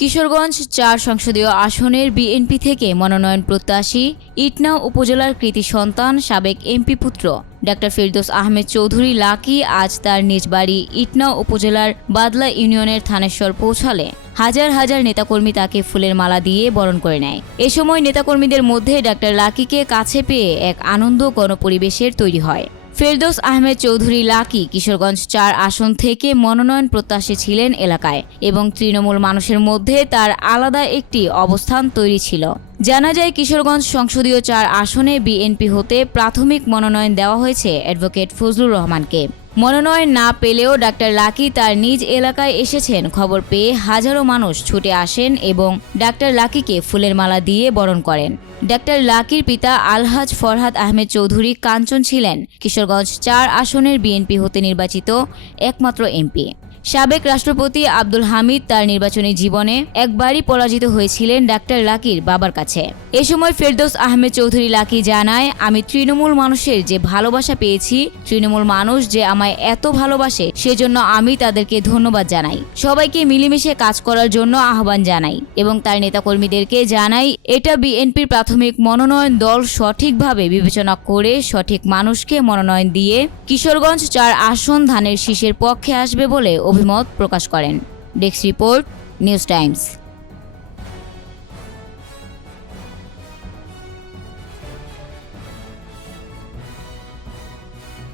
কিশোরগঞ্জ চার সংসদীয় আসনের বিএনপি থেকে মনোনয়ন প্রত্যাশী ইটনা উপজেলার কৃতি সন্তান সাবেক এমপি পুত্র। ডাক্তার ফেরদৌস আহমেদ চৌধুরী লাকি আজ তার নিজ বাড়ি ইটনা উপজেলার বাদলা ইউনিয়নের থানেশ্বর পৌঁছালে। হাজার হাজার নেতাকর্মী তাকে ফুলের মালা দিয়ে বরণ করে নেয়। এ সময় নেতাকর্মীদের মধ্যে ডাক্তার লাকিকে কাছে পেয়ে এক আনন্দ গণপরিবেশের তৈরি হয়। ফেরদৌস আহমেদ চৌধুরী লাকি কিশোরগঞ্জ চার আসন থেকে মনোনয়ন প্রত্যাশী ছিলেন এলাকায় এবং তৃণমূল মানুষের মধ্যে তার আলাদা একটি অবস্থান তৈরি ছিল। জানা যায় কিশোরগঞ্জ সংসদীয় চার আসনে বিএনপি হতে প্রাথমিক মনোনয়ন দেওয়া হয়েছে অ্যাডভোকেট ফজলুর রহমানকে। মনোনয়ন না পেলেও ডাক্তার লাকি তার নিজ এলাকায় এসেছেন। খবর পেয়ে হাজারো মানুষ ছুটে আসেন এবং ডাক্তার লাকিকে ফুলের মালা দিয়ে বরণ করেন। ডাক্তার লাকির পিতা আলহাজ ফরহাদ আহমেদ চৌধুরী কাঞ্চন ছিলেন। কিশোরগঞ্জ চার আসনের বিএনপি হতে নির্বাচিত একমাত্র এমপি। সাবেক রাষ্ট্রপতি আব্দুল হামিদ তার নির্বাচনী জীবনে একবারই পরাজিত হয়েছিলেন ডাক্তার লাকির বাবার কাছে। এ সময় ফেরদৌস আহমেদ চৌধুরী লাকি জানায়, আমি তৃণমূল মানুষের যে ভালোবাসা পেয়েছি, তৃণমূল মানুষ যে আমায় এত ভালোবাসে, সেজন্য আমি তাদেরকে ধন্যবাদ জানাই। সবাইকে মিলেমিশে কাজ করার জন্য আহ্বান জানাই এবং তার নেতাকর্মীদেরকে জানাই, এটা বিএনপির প্রাথমিক মনোনয়ন দল সঠিকভাবে বিবেচনা করে সঠিক মানুষকে মনোনয়ন দিয়ে কিশোরগঞ্জ চার আসন ধানের শীষের পক্ষে আসবে বলে অভিমত প্রকাশ করেন। Desk report, News Times.